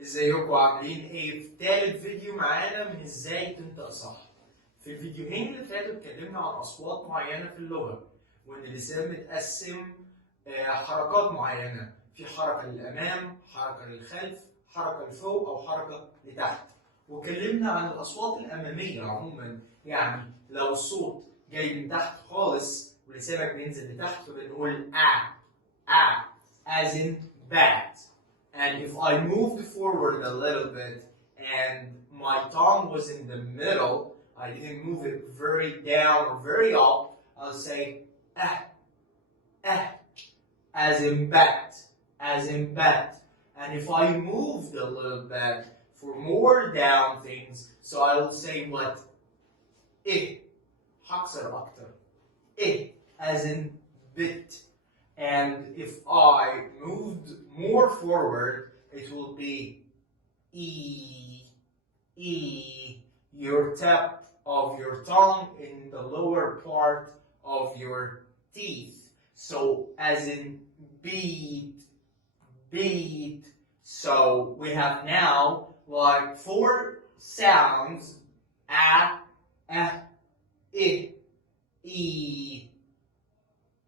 ازيكم عاملين ايه؟ في تالت فيديو معانا من ازاي تنطق صح. في الفيديوهين اللي فاتوا اتكلمنا عن اصوات معينه في اللغه، وان اللسان متقسم حركات معينه، في حركه للامام، حركه للخلف، حركه لفوق او حركه لتحت. واتكلمنا عن الاصوات الاماميه عموما، يعني لو الصوت جاي من تحت خالص ولسانك بينزل لتحت فبنقول as in bat. And if I moved forward a little bit and my tongue was in the middle, I didn't move it very down or very up, I'll say as in bat, as in bat. And if I moved a little bit for more down things, so I will say what? هكسر أكتر. As in bit. And if I moved more forward, it will be your tip of your tongue in the lower part of your teeth. So as in beat. So we have now like 4 sounds: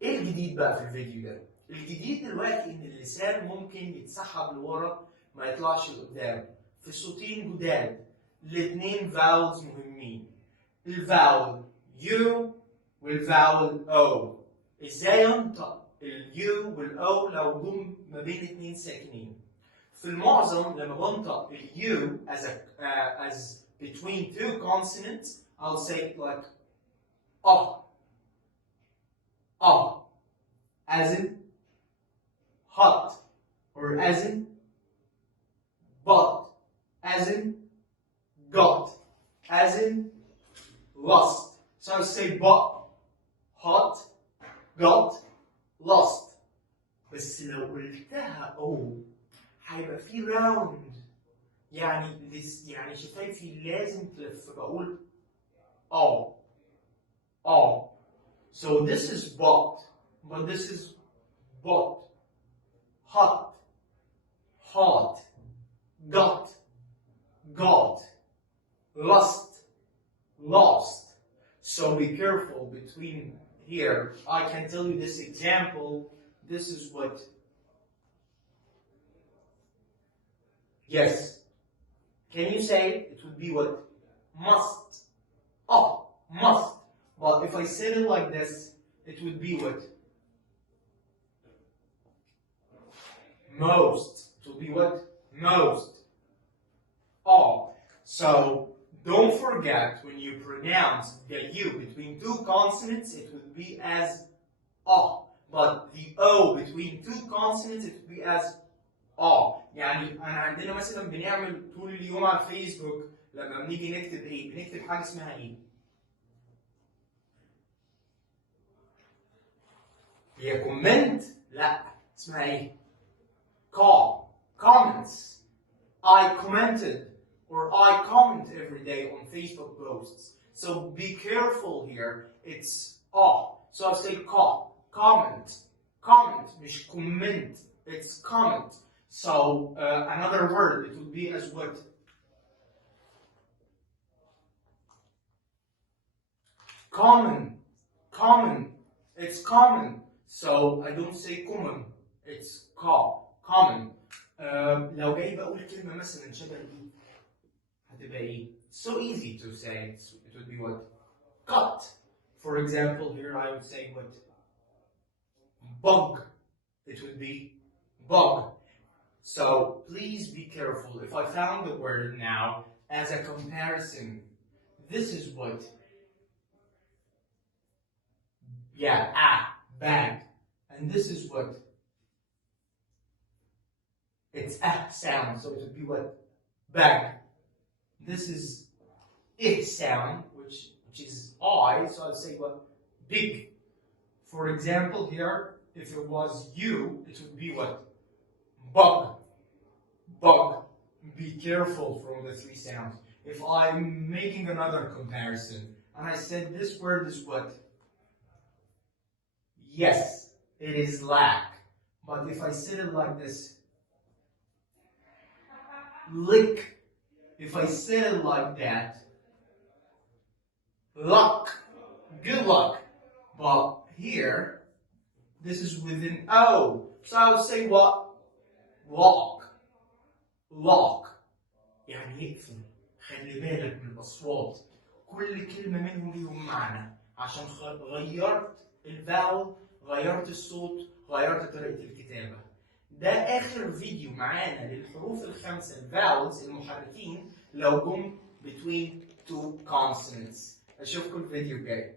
ايه الجديد بقى في الفيديو ده؟ الجديد دلوقتي ان اللسان ممكن يتسحب لورا ما يطلعش لقدام في صوتين جداد، الاثنين فاولز مهمين، الفاول يو والفاول او. ازاي انطق اليو والاو لو جم ما بين اثنين ساكنين؟ في المعظم لما بنطق اليو as between 2 consonants, I'll say it like as in hot, or as in but, as in got, as in lost. So I say but, hot, got, lost. بس لو قلتها هيبقى في راوند، يعني شفايفي لازم تلف، بقول So this is but this is but. Hot, got, lost. So be careful between here. I can tell you this example. This is what. Yes. Can you say it? It would be what? Must. Must. But if I said it like this, it would be what? Most. It would be what? Most. So don't forget, when you pronounce the U between 2 consonants, it would be as but the O between 2 consonants, it would be as يعني أنا عندنا مثلا بنعمل طول اليوم على الفيسبوك لما بنيجي نكتب إيه؟ بنكتب حاجة اسمها إيه؟ هي كومنت؟ لا، اسمها ايه؟ comments. I commented or I comment every day on Facebook posts. So be careful here. It's So I say comment, مش comment. It's comment. So another word, it would be as what? Common. It's common. So I don't say common, it's common. لو جاي بقول كلمة مثلا شبه دي هتبقى ايه؟ So easy to say. It would be what? Cut. For example, here I would say what? Bug. It would be bug. So please be careful. If I found the word now as a comparison, this is what? Bag. And this is what? It's sound, so it would be what? Bag. This is sound, which is I, so I'll say what? Big. For example, here, if it was you, it would be what? Bug. Be careful from the 3 sounds. If I'm making another comparison, and I said this word is what? Yes, it is lack. But if I said it like this, lick. If I said it like that, luck, good luck. But here, this is with an O. So I would say what? Lock. Lock. يعني يقفل. خلي بالك من الأصوات. كل كلمة منهم ليهم معنى. عشان غيرت الفاول، غيرت الصوت، غيرت طريقة الكتابة. ده آخر فيديو معانا للحروف الخمسة الفاولز المحركين لو جم between two consonants. أشوفكم الفيديو الجاي.